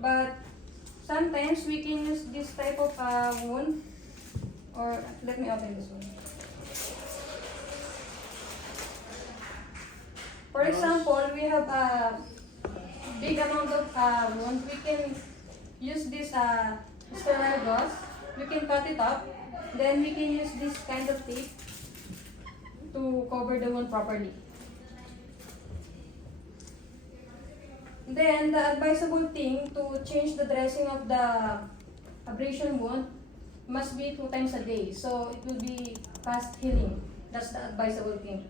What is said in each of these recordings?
But sometimes we can use this type of wound, or let me open this one. For example, we have a big amount of wound. We can use this sterile gauze. We can cut it up. Then we can use this kind of tape to cover the wound properly. Then the advisable thing to change the dressing of the abrasion wound must be 2 times a day. So it will be fast healing. That's the advisable thing.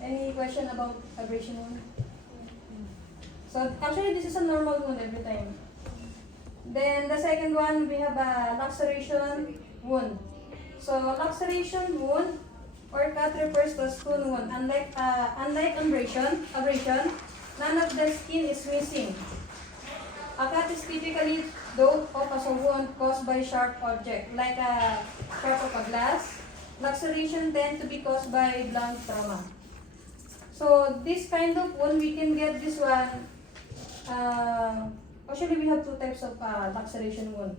Any question about abrasion wound? So actually this is a normal wound every time. Then the second one, we have a laceration wound. So laceration wound or cut refers to a stone wound. Unlike abrasion, none of the skin is missing. A cut is typically thought of as a wound caused by sharp object, like a sharp of a glass. Laceration tend to be caused by blunt trauma. So this kind of wound, we can get this one. Actually, we have 2 types of laceration wound.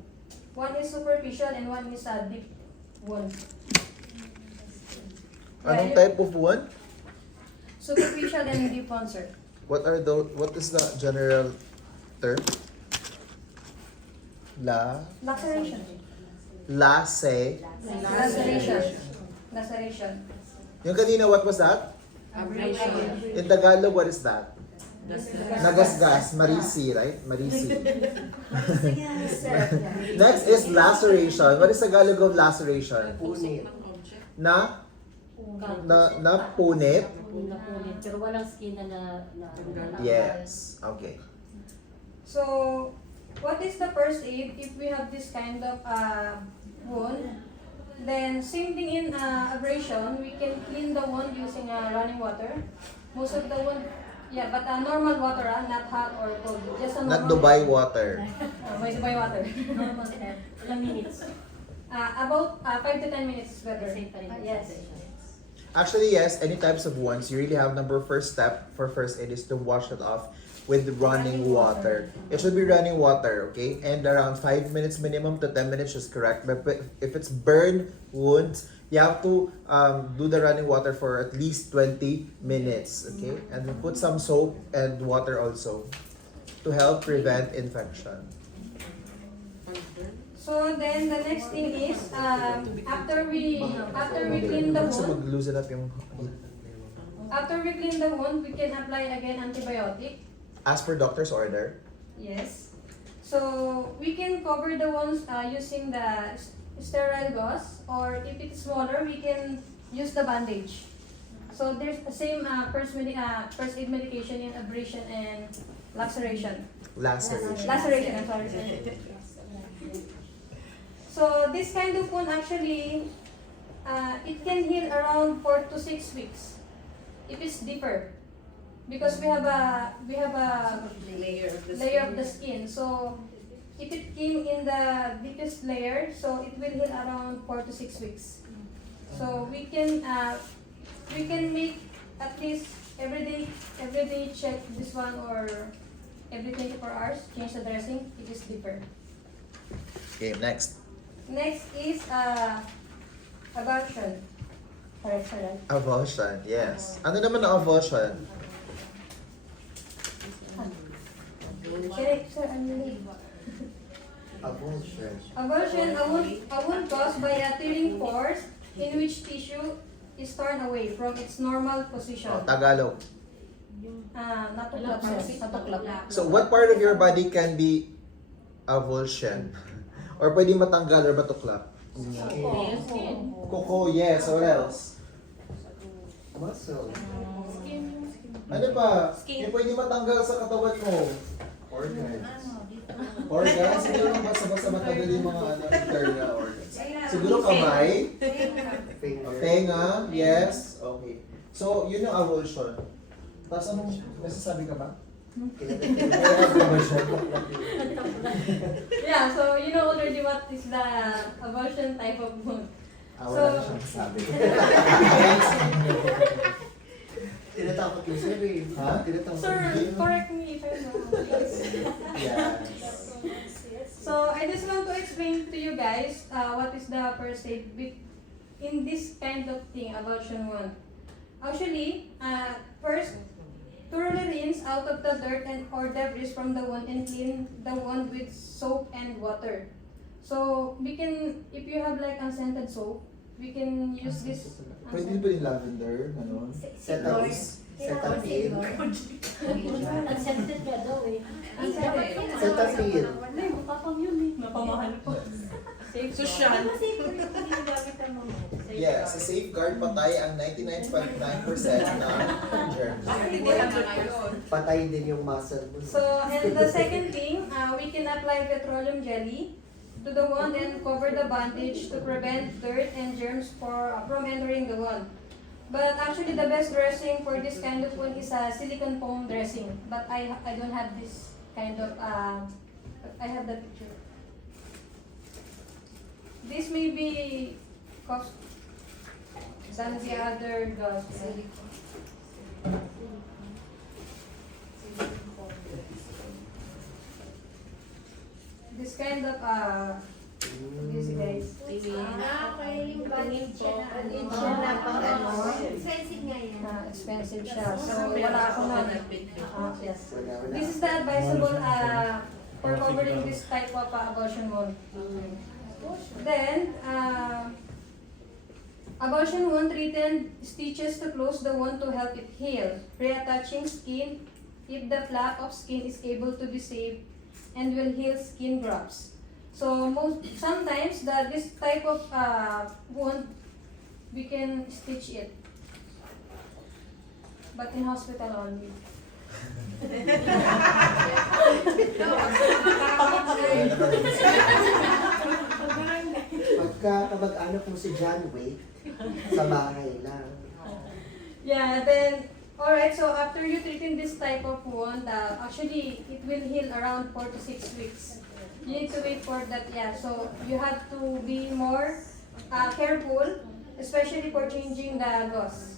One is superficial and one is a deep wound. Anong type of wound? Superficial and deep one, sir. What is the general term? Laceration. Laceration. Yung kanina, what was that? Abrasion. In Tagalog, what is that? Nagasgas, marisi, right? Marisi. Next is laceration. What is Tagalog of laceration? Punit ng object. Na punit? Napunit, pero walang skin na Yes. Okay. So, what is the first aid if we have this kind of wound? Then, same thing in abrasion, we can clean the wound using running water. Most of the wound, yeah, but normal water, not hot or cold. Just a normal. Not Dubai water. By Dubai water. normal temp. Ilang minutes? About 5 to 10 minutes is better. Safe pa rin. Yes. Actually, yes, any types of wounds, you really have first step for first aid is to wash it off with running water. It should be running water, okay? And around 5 minutes minimum to 10 minutes is correct. But if it's burn wounds, you have to do the running water for at least 20 minutes, okay? And put some soap and water also to help prevent infection. So then the next thing is after we clean the So wound, mag-loosen up yung... after we clean the wound, we can apply again antibiotic. As per doctor's order. Yes. So we can cover the wounds using the sterile gauze, or if it's smaller, we can use the bandage. So there's the same first aid medication in abrasion and laceration. Laceration. Laceration, I'm sorry. So this kind of wound actually, it can heal around 4 to 6 weeks if it's deeper, because we have a Layer layer of the skin. So if it came in the deepest layer, so it will heal around 4 to 6 weeks. So we can make at least every day check this one, or every 24 hours change the dressing if it's deeper. Okay, next. Next is avulsion. Correct, correct. Avulsion, yes. Ano naman ang avulsion? Correct, sir. I'm late. Avulsion. Avulsion, a wound caused by a tearing force in which tissue is torn away from its normal position. Oh, Tagalog. Natuklap, sir. Natuklap. So, what part of your body can be avulsion? Or pwede matanggal or matuklap? Skin. Kuko, yes. What else? Muscle. Ano pa? Yung pwede matanggal sa katawan mo? Organs. Organs? Siguro basta matanggal yung mga internal organs. Siguro kamay? Finger. Tenga? Yes. Okay. So, yun yung avulsion. Tapos anong masasabi ka ba? Yeah, so you know already what is the avulsion type of wound. Wala na siyang masabi. Tinatakot yung sir eh. Ha? Tinatakot Sir, yung correct me if I'm wrong, please. Yes. So I just want to explain to you guys what is the first aid in this kind of thing, abortion wound. Actually, first, thoroughly rinse out of the dirt and or debris from the wound and clean the wound with soap and water. So we can, if you have like unscented soap, we can use this. Pwede ba yung lavender? Ano? Cetaphil. Cetaphil. Unscented ka daw eh. Cetaphil. Hindi, mukapang yun eh. Mapamahal po. Safe. Social. Yes, sa safeguard patay ang 99.9% na germs. Hindi lang na ngayon. Patay din yung muscle mo. So, and the second thing, we can apply petroleum jelly to the wound and cover the bandage to prevent dirt and germs from entering the wound. But actually, the best dressing for this kind of wound is a silicone foam dressing. But I don't have this kind of, I have the picture. This may be cost than the other gloves. This kind of, this guys. Expensive siya. So, wala ako na. Yes. This is the advisable for covering this type of abortion wound. Then, abortion wound treated stitches to close the wound to help it heal. Reattaching skin if the flap of skin is able to be saved and will heal skin grafts. So sometimes this type of wound we can stitch it, but in hospital only. Pagka kamag-anak mo si John Wick, sa bahay lang. Yeah, then, alright, so after you treating this type of wound, actually, it will heal around 4 to 6 weeks. You need to wait for that, yeah. So, you have to be more careful, especially for changing the gauze.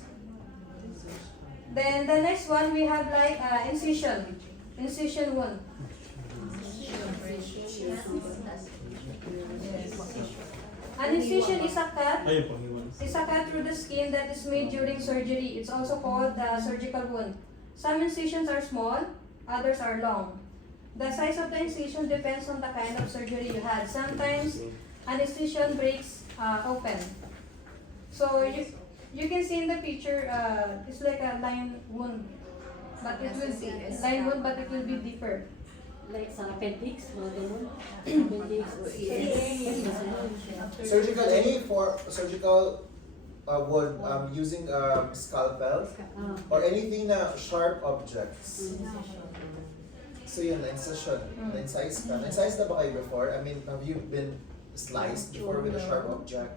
Then, the next one, we have like incision. Incision wound. An incision is a cut. It's a cut through the skin that is made during surgery. It's also called the surgical wound. Some incisions are small, others are long. The size of the incision depends on the kind of surgery you had. Sometimes an incision breaks open. So you can see in the picture, it's like a line wound, but it will line wound, but it will be deeper. Like sa appendix, mga ganun. Appendix. Surgical, any for surgical would using scalpel or anything na sharp objects. So yun, incision. Na-incise ka. Na-incise na ba kayo before? I mean, have you been sliced before with a sharp object?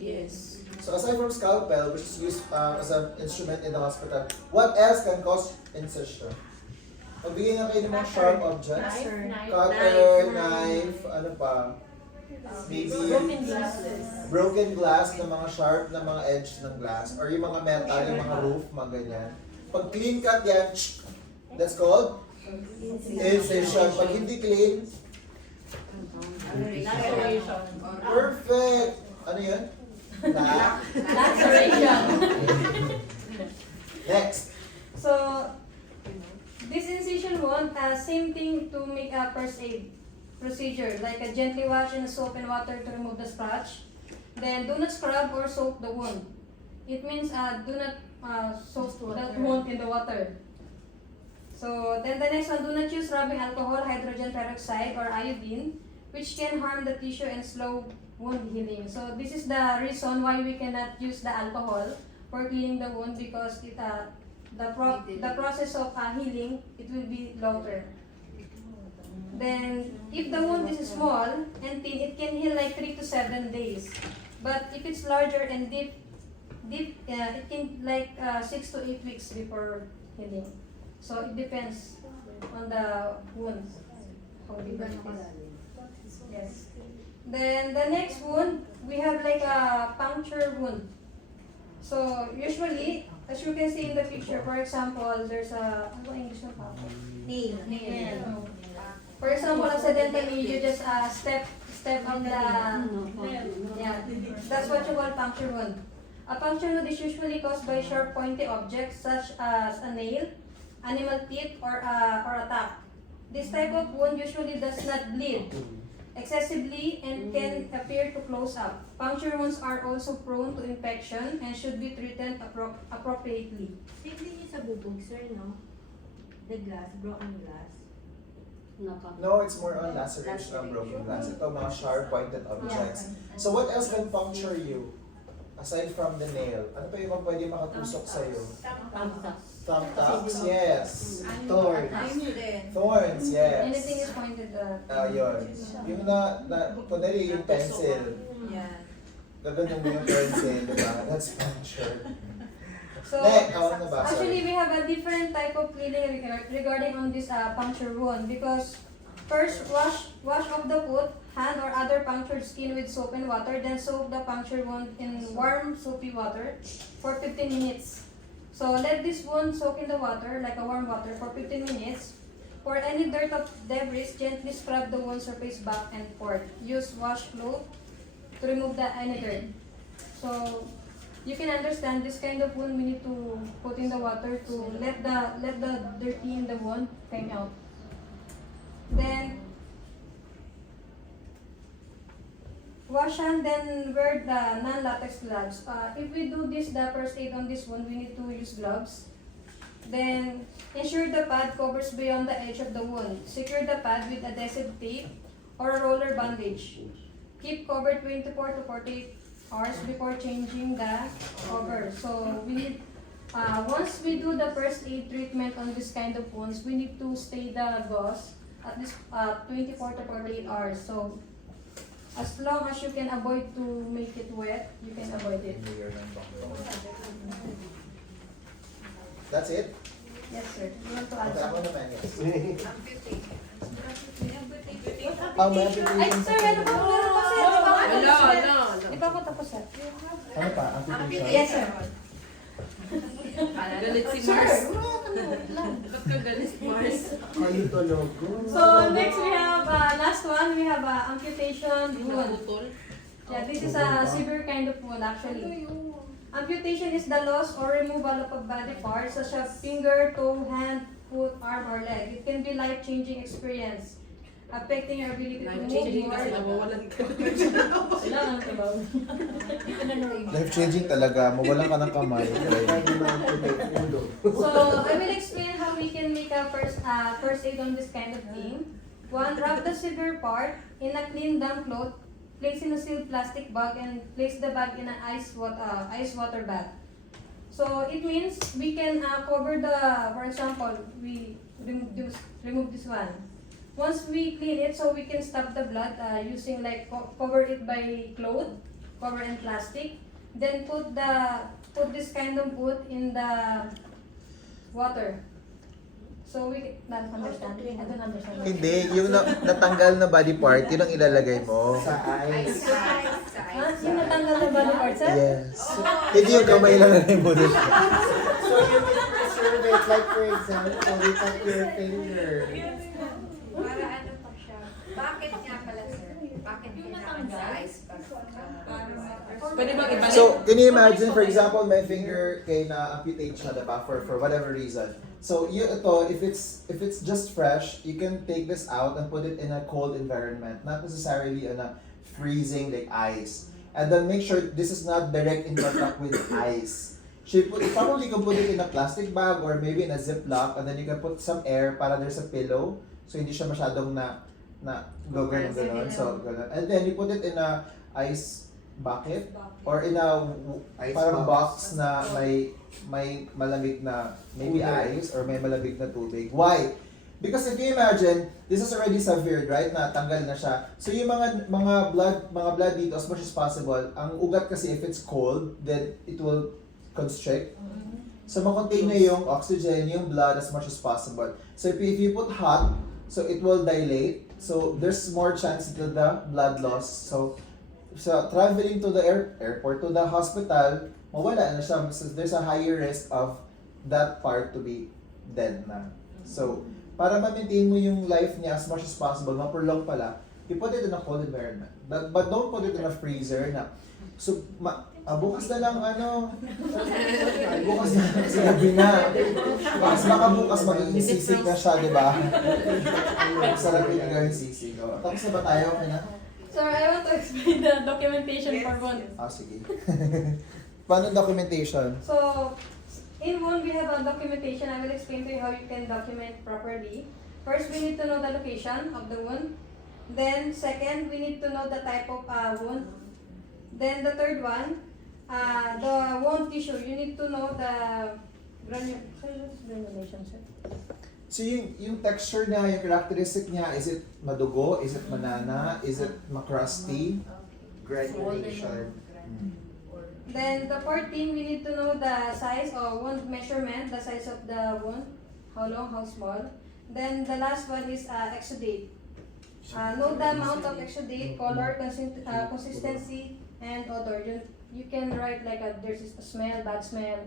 Yes. So aside from scalpel, which is used as an instrument in the hospital, what else can cause incision? Magbigay nga kayo ng mga sharp objects. Cutter, knife, ano pa? Maybe broken glass na mga sharp na mga edge ng glass. Or yung mga metal, yung mga roof, mga ganyan. Pag clean cut yan, that's called incision. Pag hindi clean, perfect! Ano yun? Laceration. Next. So, this incision wound, same thing to make a first aid procedure, like a gently wash in soap and water to remove the scratch. Then, do not scrub or soak the wound. It means do not soak the wound in the water. So, then the next one, do not use rubbing alcohol, hydrogen peroxide, or iodine, which can harm the tissue and slow wound healing. So, this is the reason why we cannot use the alcohol for cleaning the wound, because it the process of healing, it will be longer. Then, if the wound is small and thin, it can heal like 3 to 7 days. But if it's larger and deep, it can like 6 to 8 weeks before healing. So it depends on the wound. How big it is. Yes. Then the next wound, we have like a puncture wound. So usually, as you can see in the picture, for example, there's a, ano ba English na pa? Nail. Nail. For example, accidentally, you just step on the, yeah, that's what you call puncture wound. A puncture wound is usually caused by sharp pointy objects such as a nail, animal teeth, or a tack. This type of wound usually does not bleed excessively and can appear to close up. Puncture wounds are also prone to infection and should be treated appropriately. Same din yung sa bubog, sir, no? The glass, broken glass. No, it's more on laceration of broken glass. Ito, mga sharp pointed objects. So what else can puncture you? Aside from the nail, ano pa yung pwede makatusok sa'yo? Thumbtacks, yes. Thorns. Thorns, yes. Anything is pointed at. Yun. Yung kunwari yung pencil. Yeah. Gaganon mo yung pencil, diba? That's puncture. So, Ano ba? actually, Sorry. we have a different type of cleaning regarding on this puncture wound because first, wash off the foot, hand, or other punctured skin with soap and water, then soak the puncture wound in warm soapy water for 15 minutes. So let this wound soak in the water, like a warm water, for 15 minutes. For any dirt or debris, gently scrub the wound surface back and forth. Use washcloth to remove any dirt. So you can understand this kind of wound we need to put in the water to let the dirty in the wound come out. Then wash hand, then wear the non-latex gloves. If we do this, the first aid on this wound, we need to use gloves. Then ensure the pad covers beyond the edge of the wound. Secure the pad with adhesive tape or a roller bandage. Keep covered 24 to 48 hours before changing the cover. So we need, once we do the first aid treatment on this kind of wounds, we need to stay the gauze at least 24 to 48 hours. So as long as you can avoid to make it wet, you can avoid it. That's it? Yes, sir. You want to add Okay, ako something? naman, yes. Ay, sir, meron pa, sir. Di pa ako tapos, sir. No. Di pa ako tapos, sir. Ano pa? Amputation? Yes, sir. Galit si Sir, Mars. lang. Ba't ka galit si Mars? Kayo tulog. So, next we have, last one, we have amputation wound. Naputol? Yeah, this is a severe kind of wound actually. Amputation is the loss or removal of a body part such as finger, toe, hand, foot, arm, or leg. It can be life-changing experience, affecting your ability to Life-changing move kasi more. nawawalan ka. Kailangan ka ba? Life-changing talaga. Mawalan ka ng kamay. Pwede ma-amputate ulo. So, I will explain how we can make a first aid on this kind of thing. One, wrap the severe part in a clean damp cloth, place in a sealed plastic bag, and place the bag in an ice water bath. So, it means we can cover the, for example, we remove this one. Once we clean it, so we can stop the blood using like cover it by cloth, cover in plastic, then put this kind of wood in the water. So we don't understand. I don't understand. Hindi, yung natanggal na body part, yun ang ilalagay mo. Sa ice. Ha? Yung natanggal na body part, sir? Yes. Hindi yung kamay lang na yung budol. So you will preserve it, like for example, you cut your finger. Para ano pa siya? Bakit nga pala, sir? Bakit kailangan sa ice pack? Pwede bang ibalik? So, can you imagine, for example, my finger kay na-amputate siya, diba? For whatever reason. So, ito, if it's just fresh, you can take this out and put it in a cold environment, not necessarily in a freezing like ice. And then make sure this is not direct in contact with ice. So, probably you can put it in a plastic bag or maybe in a Ziploc, and then you can put some air para there's a pillow. So, hindi siya masyadong na gano'n. So, gano'n. And then you put it in a ice bucket or in a Ice parang box. box na may malamig na maybe ice or may malamig na tubig. Why? Because if you imagine, this is already severed, right? Na tanggal na siya. So yung mga blood dito as much as possible, ang ugat kasi if it's cold, then it will constrict. So makontain na yung oxygen, yung blood as much as possible. So if you put hot, so it will dilate. So there's more chance to the blood loss. So traveling to the airport, to the hospital, mawala na siya. So, there's a higher risk of that part to be dead na. So, para ma-maintain mo yung life niya as much as possible, ma-prolong pala, you put it in a cold environment. But don't put it in a freezer na. So, bukas na lang bukas na lang sa gabi na. Baka bukas magiging sisig na siya, di ba? Sarap yung gawin sisig. Tapos na ba tayo? Okay na? Sir, I want to explain the documentation for wound. Sige. Paano documentation? So, in wound, we have a documentation. I will explain to you how you can document properly. First, we need to know the location of the wound. Then, second, we need to know the type of wound. Then, the third one, the wound tissue. You need to know the granulation, sir. So yung texture niya, yung characteristic niya, is it madugo? Is it manana? Is it macrusty? Granulation. Then the fourth thing, we need to know the size or wound measurement, the size of the wound, how long, how small. Then the last one is exudate. Know the amount of exudate, color, consistency, and odor. You can write like there's a smell, bad smell,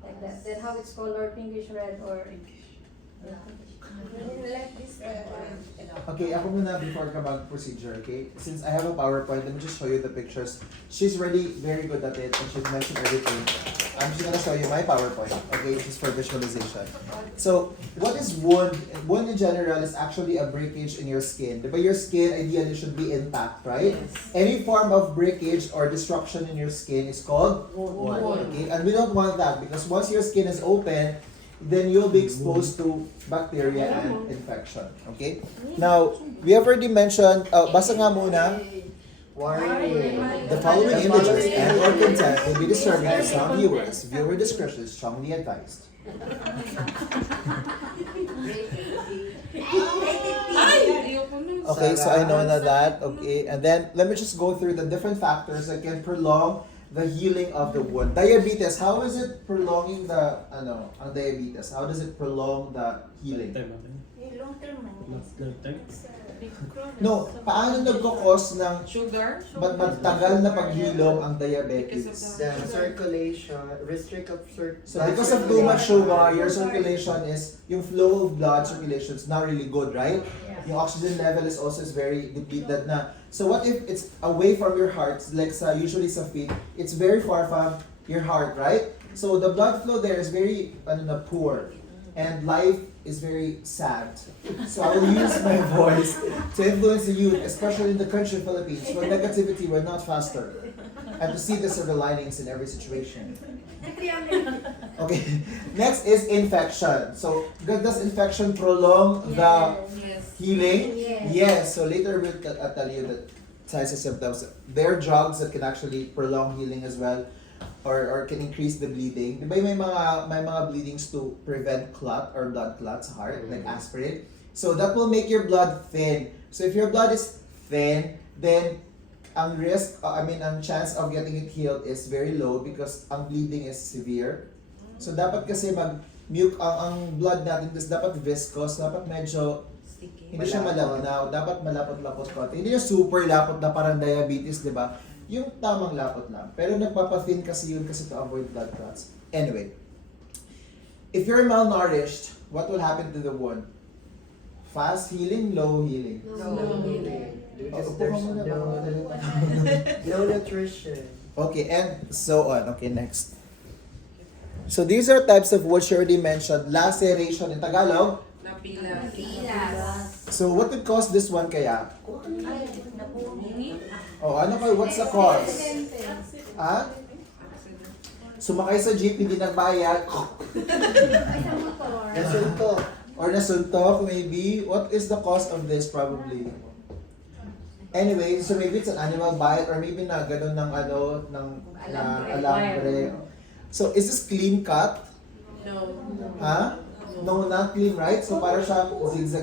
like that. Then how it's colored, pinkish red or. Like this. Okay, ako muna before ka mag-procedure, okay? Since I have a PowerPoint, let me just show you the pictures. She's really very good at it and she's mentioned everything. I'm just gonna show you my PowerPoint, okay? Just for visualization. So, what is wound? Wound in general is actually a breakage in your skin. But your skin ideally should be intact, right? Any form of breakage or destruction in your skin is called wound, okay? And we don't want that because once your skin is open, then you'll be exposed to bacteria and infection. Okay? Now, we have already mentioned, basa nga muna, Warning. the following images and or content will be disturbing to some viewers. Viewer discretion is strongly advised. Okay, so I know na that. Okay, and then let me just go through the different factors that can prolong the healing of the wound. Diabetes, how is it prolonging the, ang diabetes? How does it prolong the healing? Long term No, paano nagkakos ng Sugar? matagal na paghilom ang diabetes? The circulation, restrict of So because of too much sugar, your circulation is, yung flow of blood circulation is not really good, right? Yung oxygen level is also very depleted na. So what if it's away from your heart, like usually sa feet, it's very far from your heart, right? So the blood flow there is very poor. And life is very sad. So I will use my voice to influence the youth, especially in the country of Philippines, where negativity will not faster. And to see the silver linings in every situation. Okay, next is infection. So does infection prolong the healing? Yes. So later we'll tell you that signs and symptoms. There are drugs that can actually prolong healing as well. Or can increase the bleeding. Di ba may mga bleedings to prevent clot or blood clots sa heart, like aspirin. So that will make your blood thin. So if your blood is thin, then ang risk, ang chance of getting it healed is very low because ang bleeding is severe. So dapat kasi ang blood natin is dapat viscous, dapat medyo hindi siya malapnaw, dapat malapot-lapot konti. Hindi yung super lapot na parang diabetes, di ba? Yung tamang lapot lang. Pero nagpapathin kasi yun kasi to avoid blood clots. Anyway, if you're malnourished, what will happen to the wound? Fast healing, low healing? Low healing. Upo ka muna, No nutrition. Okay, and so on. Okay, next. So these are types of wounds you already mentioned. Laceration in Tagalog. Napilas. So what could cause this one kaya? What's the cause? Sumakay sa jeep, hindi nagbayad. Nasuntok. Or nasuntok, maybe. What is the cause of this, probably? Anyway, so maybe it's an animal bite or maybe na ganun ng alambre. So, is this clean cut? No. Ha? No, not clean, right? So, para siya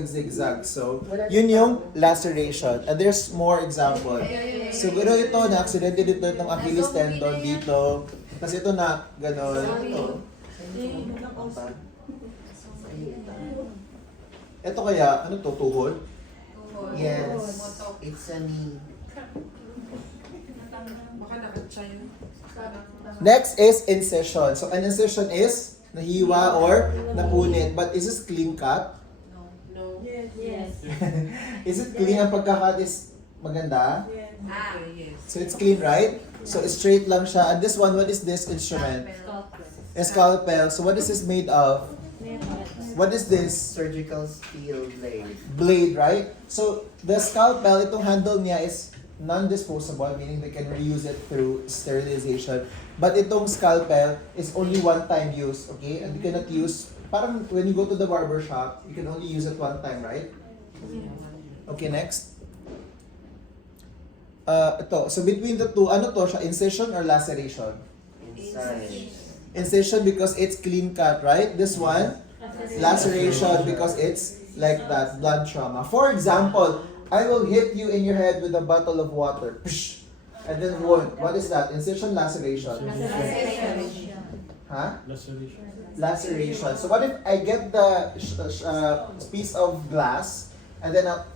zigzag. So, yun yung laceration. And there's more example. Siguro ito, na-accidente dito itong Achilles tendon dito. Kasi ito na, gano'n. Ito kaya, ano to, tuhod? Yes. It's a knee. Baka nakatsa yun. Next is incision. So an incision is nahiwa or napunit. But is this clean cut? No. Yes. Is it clean? Ang pagkakat is maganda? Ah, Okay, yes. So it's clean, right? So straight lang siya. And this one, what is this instrument? A scalpel. So what is this made of? What is this? Surgical steel blade. Blade, right? So the scalpel, itong handle niya is non-disposable, meaning they can reuse it through sterilization. But itong scalpel is only one-time use, okay? And you cannot use, parang when you go to the barber shop, you can only use it one time, right? Okay, next. Ito, so between the two, ano to siya, incision or laceration? Inside. Incision because it's clean cut, right? This one, laceration because it's like that, blood trauma. For example, I will hit you in your head with a bottle of water. Psh, and then wound. What is that? Incision, laceration? Huh? Laceration. So what if I get the piece of glass and then I'll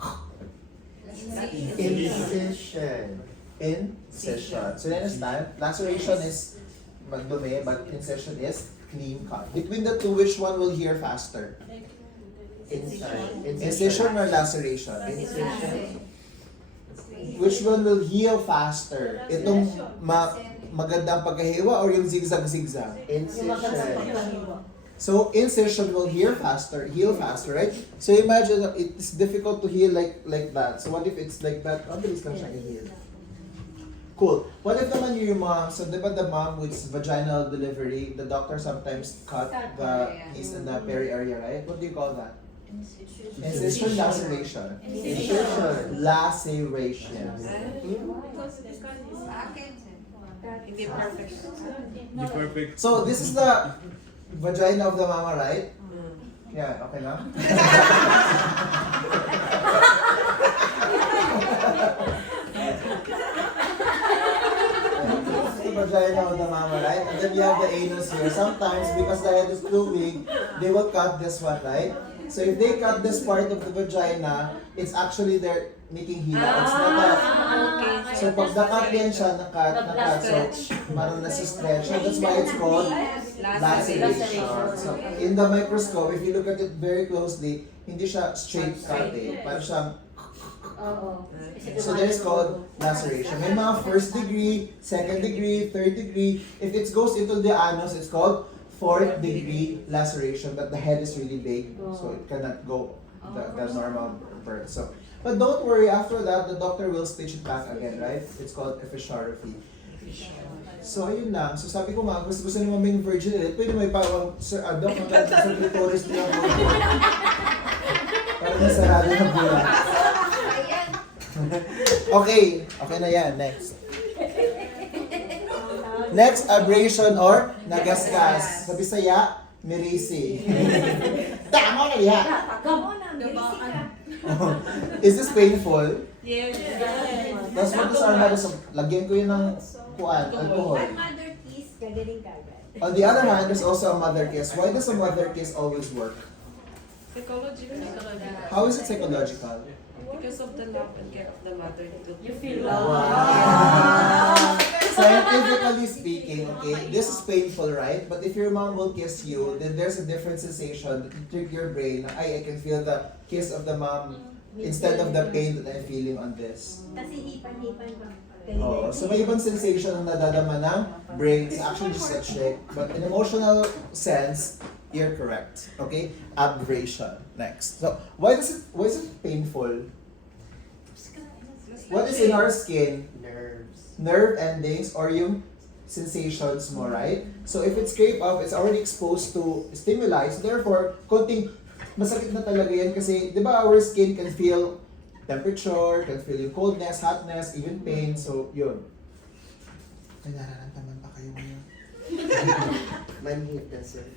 Incision. incision. So you understand? Laceration is magdumi, but incision is clean cut. Between the two, which one will heal faster? Inside. Incision or laceration? Incision. Which one will heal faster? Itong magandang pagkahiwa or yung zigzag-zigzag? Incision. So incision will heal faster, right? So imagine that it's difficult to heal like that. So what if it's like that? Ang bilis lang siya i-heal. Cool. What if naman yung mom, so di ba the mom with vaginal delivery, the doctor sometimes cut the piece in the peri area, right? What do you call that? Incision, laceration. Incision. Laceration. Hindi perfect. Hindi perfect. So this is the vagina of the mama, right? Yeah, okay lang? The vagina of the mama, right? And then you have the anus here. Sometimes, because the head is too big, they will cut this one, right? So if they cut this part of the vagina, it's actually they're making hila. It's not a... So pag nakat yan siya, nakat. So parang nasi-stretch. So that's why it's called laceration. So in the microscope, if you look at it very closely, hindi siya straight cut eh. Parang siyang... So there's called laceration. May mga first degree, second degree, third degree. If it goes into the anus, it's called fourth degree laceration, but the head is really big, so it cannot go the normal birth. So, but don't worry, after that, the doctor will stitch it back again, right? It's called episiotomy. So, ayun lang. So, sabi ko nga, gusto niyo maming virgin ulit, pwede may parang, Sir Adok, magkakaroon sa clitoris niya po. Parang nasarado na pula. Okay na yan. Next. Next, abrasion or nagasgas. Sa Bisaya, mirisi. Tama ka diha. Is this painful? Yes. That's what this are mother. So, lagyan ko yun ng alcohol. mother kiss, kagaling kagad. On the other hand, there's also a mother kiss. Why does a mother kiss always work? Psychological. How is it psychological? Because of the love and care of the mother. You feel Wow. Scientifically speaking, okay, this is painful, right? But if your mom will kiss you, then there's a different sensation that will trick your brain. I can feel the kiss of the mom instead of the pain that I'm feeling on this. Kasi hipan-hipan pa. Oh, so may ibang sensation na nadadama ng brain. It's actually just a trick. But in emotional sense, you're correct. Okay? Abrasion. Next. So, why is it painful? What is in our skin? Nerves. Nerve endings or yung sensations mo, right? So if it's scrape up, it's already exposed to stimuli. So therefore, konting masakit na talaga yan kasi, di ba, our skin can feel temperature, can feel yung coldness, hotness, even pain. So, yun. Ay, nararamdaman pa kayo ngayon. Manhid na sir.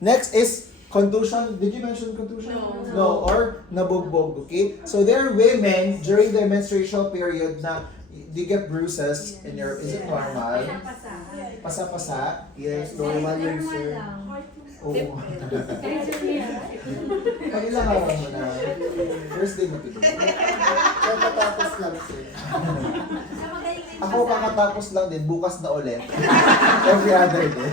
Next is contusion. Did you mention contusion? No, or nabugbog, okay? So there are women during their menstrual period na you get bruises in your, is it normal? Pasa-pasa? Yes, normal yun sir. Oo. Pag ilang araw mo na, first day mo Kakatapos lang, sir. Ako kakatapos lang din, bukas na ulit. Every other day.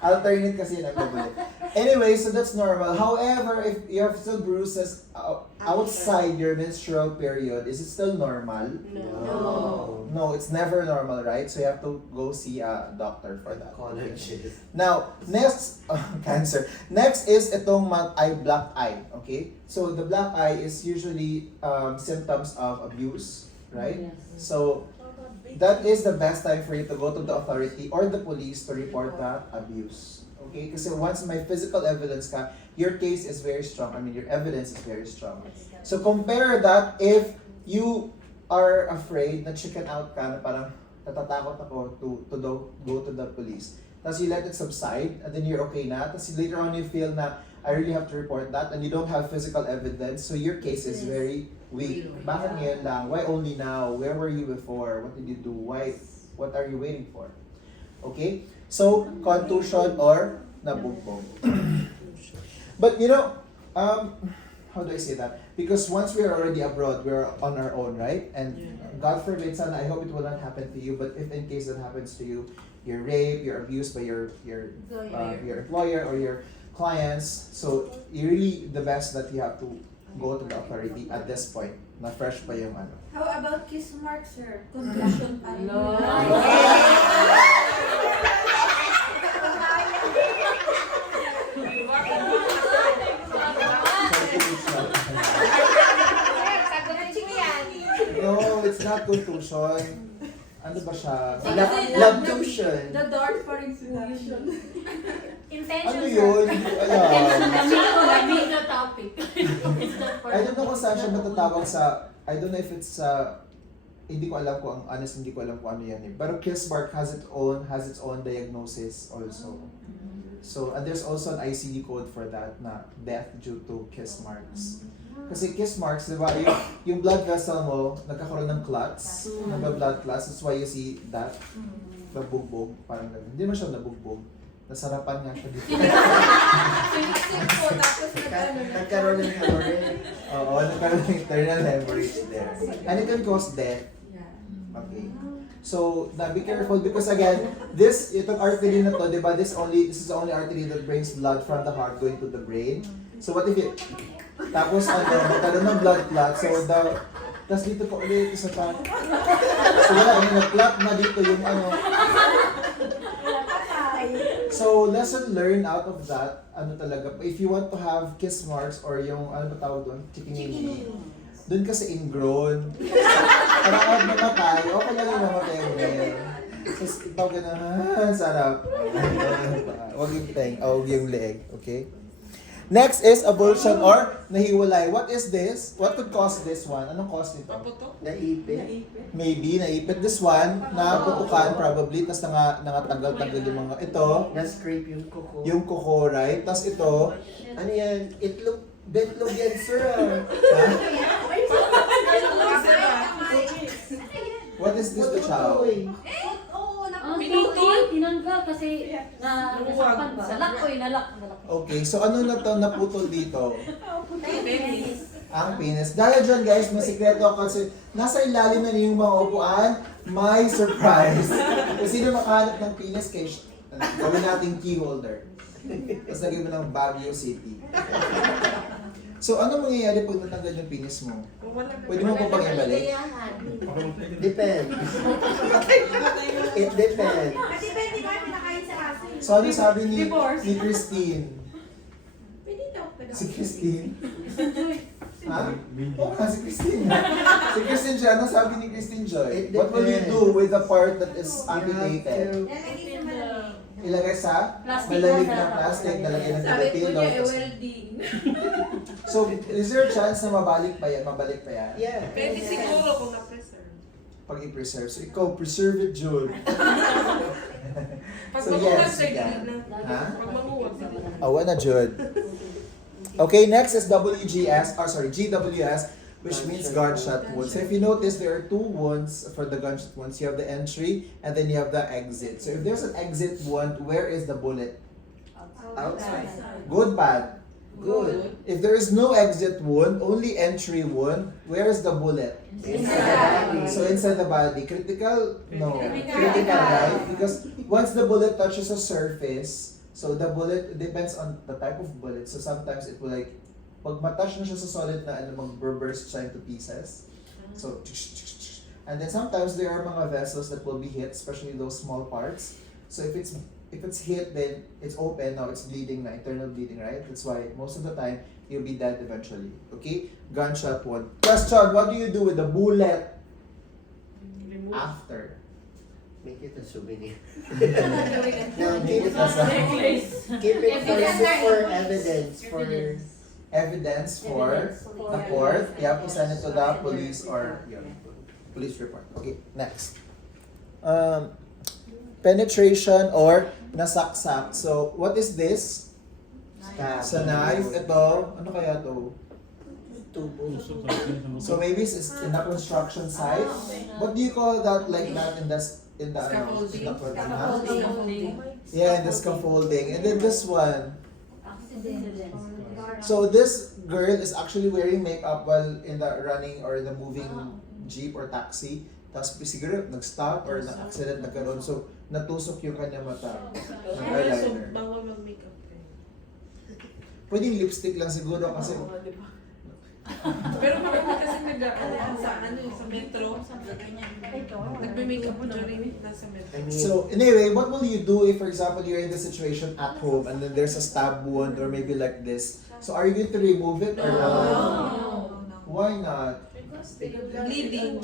Alternate kasi yun ang ulit. Anyway, so that's normal. However, if you have still bruises outside your menstrual period, is it still normal? No. No, it's never normal, right? So you have to go see a doctor for that. Colleges. Now, next, cancer. Next is itong black eye, okay? So the black eye is usually symptoms of abuse, right? Yes. So that is the best time for you to go to the authority or the police to report the abuse. Okay? Kasi once may physical evidence ka, your case is very strong. I mean, your evidence is very strong. So compare that if you are afraid na chicken out ka, na parang natatakot ako go to the police. Tapos you let it subside, and then you're okay na. Tapos later on you feel na I really have to report that, and you don't have physical evidence, so your case is very weak. Bakit ngayon lang? Why only now? Where were you before? What did you do? Why? What are you waiting for? Okay? So, contusion or nabugbog. But you know, how do I say that? Because once we are already abroad, we're on our own, right? And God forbid, sana, I hope it will not happen to you, but if in case that happens to you, you're raped, you're abused by your employer or your clients, so really the best that you have to go to the authority at this point, na fresh pa yung ano. How about kiss mark, sir? Concussion pa rin. No. No, it's not contusion. Ano ba siya? Love tuition. The dark pa rin po yun. Ano yun? Ayan. Lamig na topic. I don't know kung saan siya matatawag sa, I don't know if it's hindi ko alam kung hindi ko alam kung ano yan eh. Pero kiss mark has its own diagnosis also. So, and there's also an ICD code for that na death due to kiss marks. Kasi kiss marks, di ba, yung blood vessel mo, nagkakaroon ng clots, nagba-blood clots, that's why you see that, nabugbog, parang gano'n. Hindi naman siya nabugbog, nasarapan nga siya dito. Sinisip po, tapos Nagkaroon ng hemorrhage. Oo, nagkaroon ng internal hemorrhage there. And it can cause death. Okay. So, be careful because again, itong artery na to, di ba, this is the only artery that brings blood from the heart going to the brain. So, what if it, tapos magkaroon ng blood clot, so tapos dito po ulit isa pa. So, wala, nag-clot na dito yung So, lesson learned out of that, talaga, if you want to have kiss marks or yung, ba tawag doon? Chikinini. Doon kasi ingrown. Parang huwag mamatay, okay lang yung mamatay mo ngayon. So, ikaw gano'n, sarap. Huwag yung teng, huwag yung leeg, okay? Next is abortion or nahiwalay. What is this? What could cause this one? Anong cause nito? Paputok? Naipit. Maybe, naipit this one, naputukan probably, tas nangatanggal-tanggal yung mga, ito, Na-scrape yung kuko. yung kuko, right? Tas ito, Ano yan? Betlog yan, sir. ha? What is this, the chow? Tinanggal kasi nasapan ba? Salak ko nalak. Okay, so ano na to naputol dito? Penis. Ang penis. Dahil dyan guys, may sikreto ako kasi nasa ilalim na yung mga upuan, may surprise. Kung sino makahanap ng penis, gawin natin key holder. Tapos lagyan mo ng Baguio City. So ano mangyayari pag natanggal yung penis mo? Pwede mo pa pang ibalik? Depends. It depends. Depende ba pinakain sa aso? So ano sabi ni Kristine? Pwede daw. Si Kristine? Ha? Oo nga, si Kristine. Si Kristine Joy, ano sabi ni Kristine Joy? What will you do with the part that is amputated? Lalagay sa malamig. Ilagay sa Plastic malamig na na sa- plastic, nalagay ng Sabi ko pillow. niya, welding. So, is there a chance na mabalik pa yan? Yeah. Pwede siguro kung na-preserve. Pag i-preserve. So, ikaw, preserve it, June. Pag So, mamuwag yes, sir, yeah. hindi na. Ha? Pag mamuwag, hindi na. Awa na, June. Okay, next is GWS, which means gunshot wound. So if you notice, there are two wounds for the gunshot wounds. You have the entry and then you have the exit. So if there's an exit wound, where is the bullet? Outside. Good, bad? Good. If there is no exit wound, only entry wound, where is the bullet? So inside the body. Critical? No. Critical, right? Because once the bullet touches a surface, so the bullet, depends on the type of bullet. So sometimes it will like, pag matouch na siya sa solid na mag-burst siya into pieces. So, and then sometimes there are mga vessels that will be hit, especially those small parts. So if it's hit, then it's open, now it's bleeding na, internal bleeding, right? That's why most of the time, you'll be dead eventually. Okay? Gunshot wound. Question, what do you do with the bullet after? Make it a souvenir. No, keep it as a Necklace. Keep it for evidence. For evidence for the court. You have to send it to the police or police report. Okay, next. Penetration or nasaksak. So, what is this? stab. Sa knife, ito, ano kaya to? Tubo. So maybe it's in the construction site. What do you call that, like that in the Scaffolding. Scaffolding. Yeah, in the scaffolding. And then this one. Accident. So this girl is actually wearing makeup while in the running or the moving jeep or taxi. Tapos siguro nag-stop or na-accident nagkaroon. So natusok yung kanya mata. Ng So, eyeliner. bawal mag-makeup. Pwedeng lipstick lang siguro kasi Pero marami kasi sa metro. Nagme-makeup na rin nasa metro. I mean, so anyway, what will you do if for example you're in the situation at home and then there's a stab wound or maybe like this? So are you going to remove it or not? Why not? Bleeding.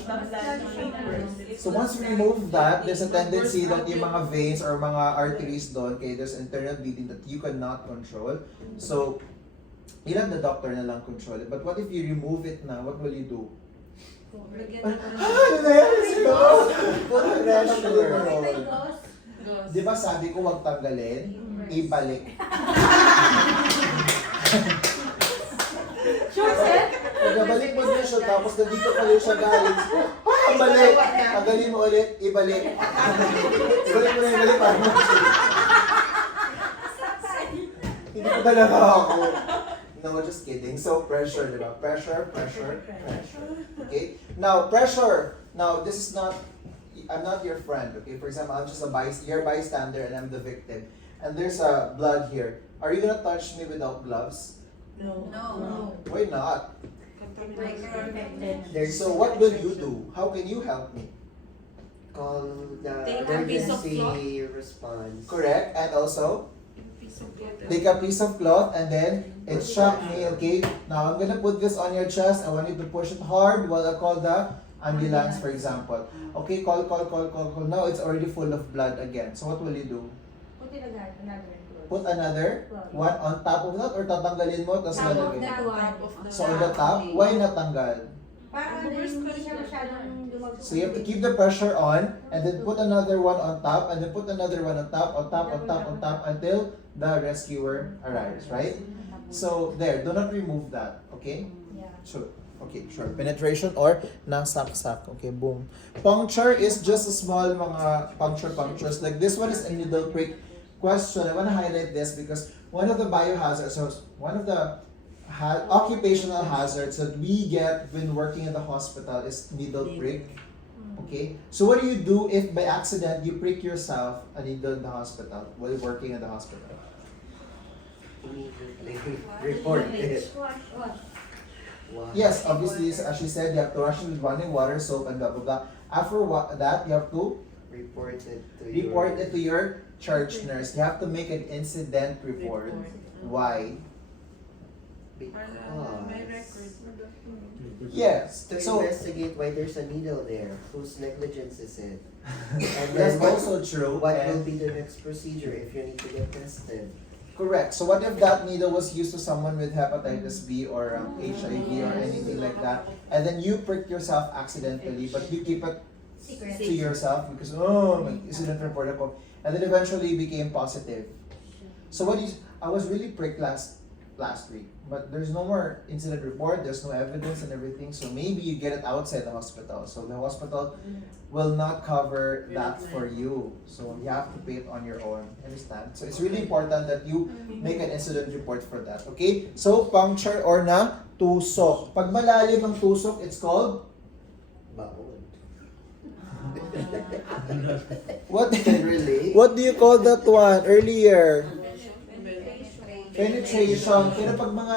So once you remove that, there's a tendency that yung mga veins or mga arteries doon, okay, there's internal bleeding that you cannot control. So, ilan the doctor na lang control it. But what if you remove it na? What will you do? Put pressure. Di ba sabi ko wag tanggalin? Ibalik. Sure, sir? Pagkabalik mo din siya, tapos nandito pa rin siya galing. Balik! Tanggalin mo ulit, ibalik. Ibalik mo na ibalik. Hindi ko talaga ako. No, just kidding. So, pressure, di ba? Pressure, pressure, pressure. Okay? Now, pressure. Now, this is not, I'm not your friend, okay? For example, I'm just you're a bystander and I'm the victim. And there's a blood here. Are you gonna touch me without gloves? No. Why not? there's So, what will you do? How can you help me? call the Take a piece of emergency response. Correct? And also, Piece of cloth. take a piece of cloth and then it shocked me, okay? Now I'm gonna put this on your chest. I want you to push it hard while I call the ambulance, for example. Okay, call. Now it's already full of blood again. So what will you do? Put another one on top of that or tatanggalin mo tapos lalagay? So on the top, why natanggal? Parang hindi siya masyadong lumag- So you have to keep the pressure on and then put another one on top and then put another one on top until the rescuer arrives, right? So there, do not remove that, okay? Yeah. Sure. Okay, sure. Penetration or nasaksak. Okay, boom. Puncture is just a small mga punctures. Like this one is a needle prick. Question, I want to highlight this because one of the biohazards, so one of the occupational hazards that we get when working in the hospital is needle prick. Okay, so what do you do if by accident you prick yourself a needle in the hospital while working in the hospital? Immediately report it. Wow. Yes, obviously, as she said, you have to wash it with running water, soap, and blah blah blah. After that, you have to Report it to your charge nurse. You have to make an incident report. Why? Para may record. Yes. To So investigate why there's a needle there, whose negligence is it? And that's then also true. what will And be the next procedure if you need to get tested? correct. So what if that needle was used to someone with hepatitis B or HIV or anything like that, and then you pricked yourself accidentally, but you keep it Secret. to yourself because may incident report ako, and then eventually became positive. So I was really pricked last last week. But there's no more incident report, there's no evidence and everything, so maybe you get it outside the hospital. So the hospital will not cover that for you. So you have to pay it on your own. Understand? So it's really important that you make an incident report for that. Okay? So puncture or na tusok. Pag malalim ang tusok, it's called Baon. what? Can relate. What do you call that one earlier? Penetration. Penetration. Pero pag mga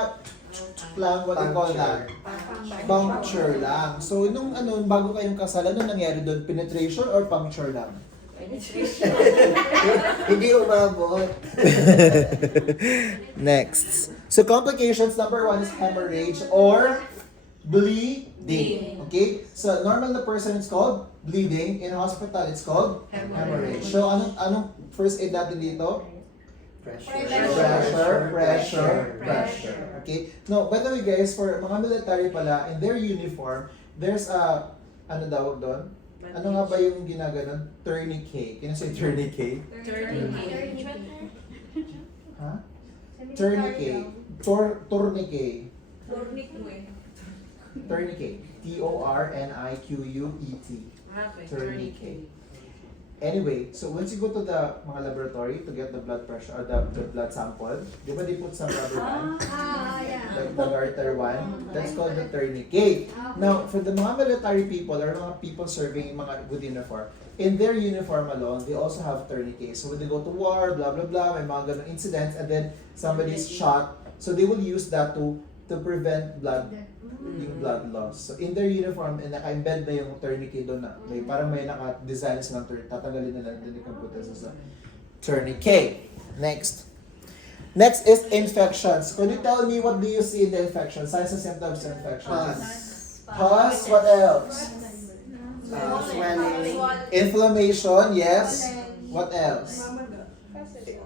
lang, what do you call that? Puncture lang. So, nung bago kayong kasal, ano nangyari doon? Penetration or puncture lang? Hindi umabot. Next. So, complications, number 1 is hemorrhage or bleeding. Okay? So, normal na person, it's called bleeding. In hospital, it's called hemorrhage. So, anong first aid natin dito? Pressure. Okay? No, by the way guys, for mga military pala, in their uniform, there's a, ano daw doon? Ano nga ba yung ginaganon? Tourniquet. Can you say tourniquet? Ha? Tourniquet. Tourniquet. Tourniquet. Torniquet. Tourniquet. Anyway, so once you go to the mga laboratory to get the blood pressure or the blood sample, di ba they put some rubber band? The garter one, that's called the tourniquet. Now, for the mga military people or mga people serving mga good uniform, in their uniform alone, they also have tourniquets. So when they go to war, blah blah blah, may mga ganung incidents, and then somebody's shot, so they will use that to prevent yung blood loss. So in their uniform, naka-embed na yung tourniquet doon na. May, parang may naka-design silang tourniquet. Tatanggalin nila doon yung computer sa tourniquet. Next. Next is infections. Can you tell me what do you see in the infection? Signs and symptoms of infection. Pus. What else? Swelling. Inflammation, yes. What else?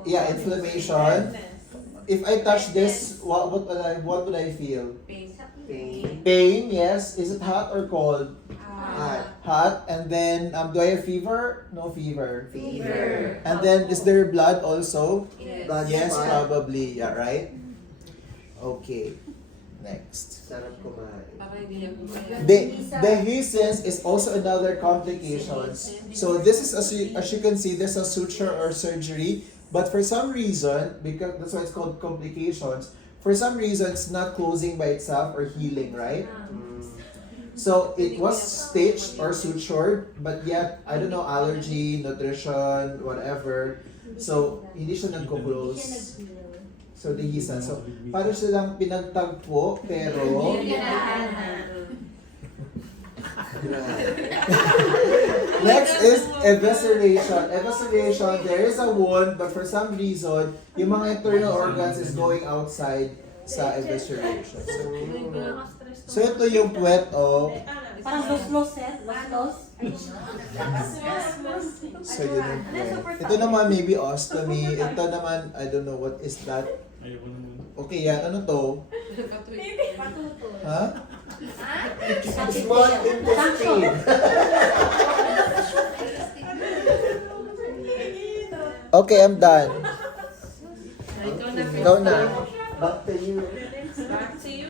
Yeah, inflammation. If I touch this, what would I feel? Pain, yes. Is it hot or cold? Hot. And then, do I have fever? No fever. Fever. And then, is there blood also? Blood Yes, spot. probably. Yeah, right? Okay. Next. Sarap kumain. Dehiscence is also another complications. So this is, as you can see, there's a suture or surgery. But for some reason, because that's why it's called complications, for some reason, it's not closing by itself or healing, right? So it was stitched or sutured, but yet, I don't know, allergy, nutrition, whatever. So, hindi siya nag-close. So, dehiscence. So, parang silang pinagtagpo, pero... Next is evisceration. Evisceration, there is a wound, but for some reason, yung mga internal organs is going outside sa evisceration. So ito yung puwet, oh. Parang los-los, eh? Los-los. So yun yung puwet. Ito naman maybe ostomy. Ito naman, I don't know what is that. Okay, yan. Ano to? Ha? Small intestine. Okay, I'm done. Ikaw na, Go na. Back to you. Back to you.